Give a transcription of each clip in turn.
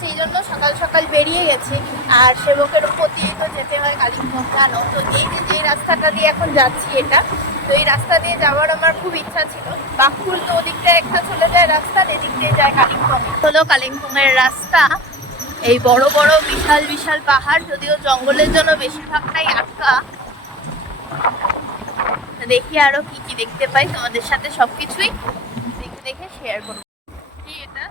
সেই জন্য সকাল সকাল বেরিয়ে গেছি। আর সেবকের উপর তো যেতে হয় কালিম্পং জানো। তো এই যে যে রাস্তাটা দিয়ে এখন যাচ্ছি এটা, তো এই রাস্তা দিয়ে যাওয়ার আমার খুব ইচ্ছা ছিল। বাঁকুল তো ওদিকটা একটা চলে যায় রাস্তা এদিক দিয়ে যায় কালিম্পং। হলো কালিম্পংয়ের রাস্তা। এই বড় বড়, বিশাল বিশাল পাহাড়, যদিও জঙ্গলের জন্য বেশিরভাগটাই আটকা। দেখি আরও কি কি দেখতে পাই। তোমাদের সাথে সবকিছুই দেখে দেখে শেয়ার করব কি এটা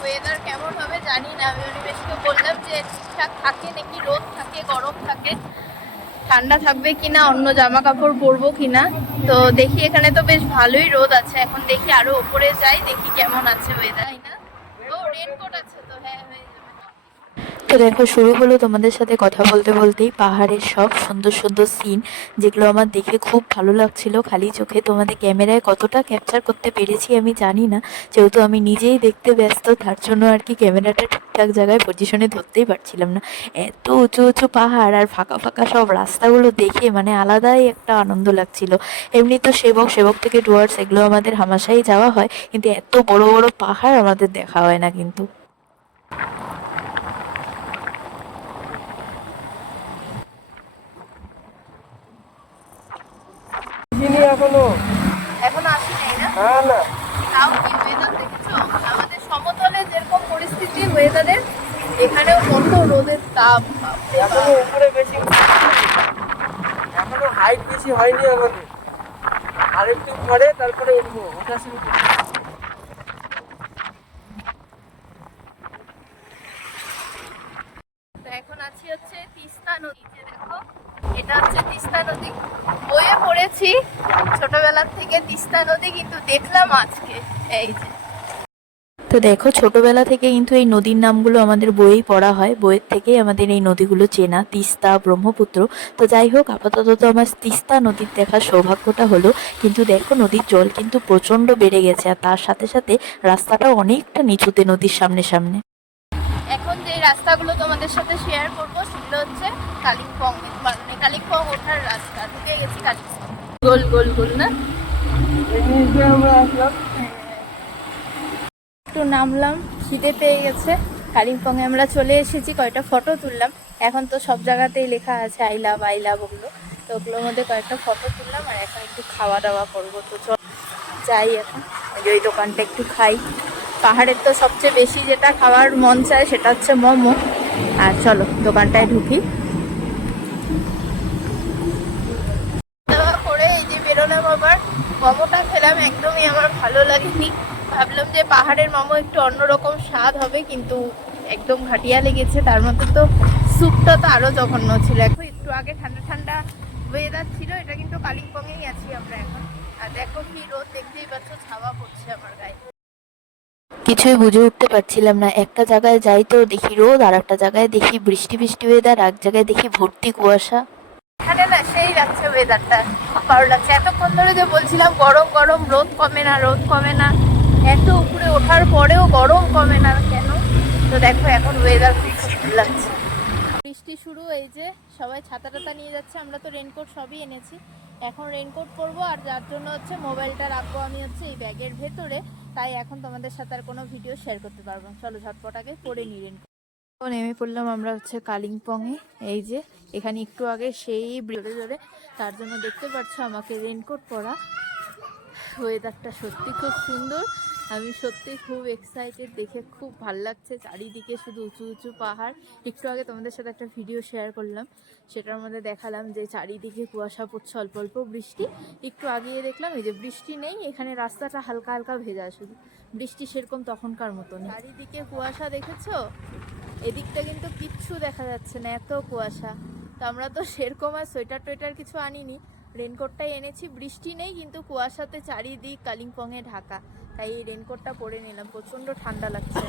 ওয়েদার কেমন হবে জানি না। আমি অনিমেষকে বললাম যে ঠিকঠাক থাকে নাকি রোদ থাকে, গরম থাকে, ঠান্ডা থাকবে কিনা, অন্য জামা কাপড় পরবো কিনা। তো দেখি, এখানে তো বেশ ভালোই রোদ আছে। এখন দেখি আরও ওপরে যাই, দেখি কেমন আছে ওয়েদার না? ও রেনকোট আছে তো হ্যাঁ হয়ে তো দেখো, শুরু হলো তোমাদের সাথে কথা বলতে বলতেই পাহাড়ের সব সুন্দর সুন্দর সিন যেগুলো আমার দেখে খুব ভালো লাগছিল। খালি চোখে তোমাদের ক্যামেরায় কতটা ক্যাপচার করতে পেরেছি আমি জানি না। যেহেতু আমি নিজেই দেখতে ব্যস্ত, তার জন্য আর কি ক্যামেরাটা ঠিকঠাক জায়গায় পজিশনে ধরতেই পারছিলাম না। এত উঁচু উঁচু পাহাড় আর ফাঁকা ফাঁকা সব রাস্তাগুলো দেখে মানে আলাদাই একটা আনন্দ লাগছিল। এমনি তো সেবক সেবক থেকে ডুয়ার্স এগুলো আমাদের হামাশাই যাওয়া হয়, কিন্তু এত বড় বড় পাহাড় আমাদের দেখা হয় না কিন্তু চিনি এখনও? এখন আসি নাই না? না না। তাও কি ওয়েদার দেখেছ? আমাদের সমতলে যেরকম পরিস্থিতি ওয়েদারের এখানেও কত রোদের তাপ এখনও উপরে বেশি এখনও হাইট বেশি হয়নি আমাদের। আর একটু পরে তারপরে উঠবো। ওঠা শুরু করব। এখন আছি হচ্ছে তিস্তা নদী যে দেখো। এটা হচ্ছে তিস্তা নদী। বইয়ে পড়েছি ছোটবেলার থেকে তিস্তা নদী কিন্তু দেখলাম আজকে। এই যে। তো দেখো ছোটবেলা থেকে কিন্তু এই নদীর নামগুলো আমাদের বইয়েই পড়া হয়। বইয়ের থেকেই আমাদের এই নদীগুলো চেনা তিস্তা ব্রহ্মপুত্র। তো যাই হোক আপাতত তো আমার তিস্তা নদীর দেখার সৌভাগ্যটা হলো কিন্তু দেখো নদীর জল কিন্তু প্রচণ্ড বেড়ে গেছে আর তার সাথে সাথে রাস্তাটা অনেকটা নিচুতে নদীর সামনে সামনে। এখন যে রাস্তাগুলো তোমাদের সাথে শেয়ার করব সেগুলো হচ্ছে কালিম্পং মানে কালিম্পং ওঠার রাস্তা, ঢুকে গেছি কালিম্পং। গোল গোল গোল, না? একটু নামলাম, খিদে পেয়ে গেছে। কালিম্পংয়ে আমরা চলে এসেছি, কয়টা ফটো তুললাম। এখন তো সব জায়গাতেই লেখা আছে আই লাভ আই লাভ ওগুলো। তো ওগুলোর মধ্যে কয়েকটা ফটো তুললাম, আর এখন একটু খাওয়া দাওয়া করব। তো চল, যাই এখন। ওই দোকানটা একটু খাই। পাহাড়ের তো সবচেয়ে বেশি যেটা খাওয়ার মন চায়, সেটা হচ্ছে মোমো। আর চলো, দোকানটায় ঢুকি দাওয়া করে এই যে বেরোলাম আবার মোমোটা খেলাম, একদমই আমার ভালো লাগেনি। ভাবলাম যে পাহাড়ের মোমো একটু অন্যরকম স্বাদ হবে, কিন্তু একদম ঘাটিয়া লেগেছে। তার মধ্যে তো স্যুপটা তো আরও জঘন্য ছিল। এখন একটু আগে ঠান্ডা ঠান্ডা ওয়েদার ছিল, এটা কিন্তু কালিম্পংয়েই আছি আমরা এখন। আর দেখো কি রোদ, দেখতেই পাচ্ছ, ছাওয়া পড়ছে আমার গায়ে। কিছুই বুঝে উঠতে পারছিলাম না। একটা জায়গায় যাই তো দেখি রোদ আর একটা জায়গায় দেখি বৃষ্টি বৃষ্টি ওয়েদার এক জায়গায় দেখি ভর্তি কুয়াশা। এখানে সেই লাগছে ওয়েদারটা ভালো লাগছে। এতক্ষণ ধরে যে বলছিলাম, গরম গরম, রোদ কমে না, রোদ কমে না। এত উপরে ওঠার পরেও গরম কমে না কেন? তো দেখো এখন ওয়েদার খুব সুন্দর লাগছে। বৃষ্টি শুরু, এই যে সবাই ছাতা টাতা নিয়ে যাচ্ছে। আমরা তো রেনকোট সবই এনেছি। এখন রেনকোট পরবো, আর যার জন্য হচ্ছে মোবাইলটা রাখব আমি হচ্ছে এই ব্যাগের ভেতরে। তাই এখন তোমাদের সাথে আর কোনো ভিডিও শেয়ার করতে পারব চলো ঝটপট আগে পরে নি রেনকোট তো নেমে পড়লাম আমরা হচ্ছে কালিম্পংয়ে। এই যে, এখানে একটু আগে সেই জোরে জোরে। তার জন্য দেখতে পাচ্ছ আমাকে রেনকোট পরা। ওয়েদারটা সত্যি খুব সুন্দর। আমি সত্যি খুব এক্সাইটেড দেখে খুব ভালো লাগছে। চারিদিকে শুধু উঁচু উঁচু পাহাড়। একটু আগে তোমাদের সাথে একটা ভিডিও শেয়ার করলাম। সেটার মধ্যে দেখালাম যে চারিদিকে কুয়াশা পড়ছে, অল্প অল্প বৃষ্টি। একটু আগিয়ে দেখলাম, এই যে বৃষ্টি নেই, এখানে রাস্তাটা হালকা হালকা ভেজা শুধু। বৃষ্টি সেরকম তখনকার মতো চারিদিকে কুয়াশা দেখেছ? এদিকটা কিন্তু কিচ্ছু দেখা যাচ্ছে না, এত কুয়াশা। তো আমরা তো সেরকম আর সোয়েটার টোয়েটার কিছু আনিনি। রেনকোটটাই এনেছি, বৃষ্টি নেই, কিন্তু কুয়াশাতে চারিদিক কালিম্পংয়ে ঢাকা। তাই এই রেনকোটটা পরে নিলাম, প্রচণ্ড ঠান্ডা লাগছে।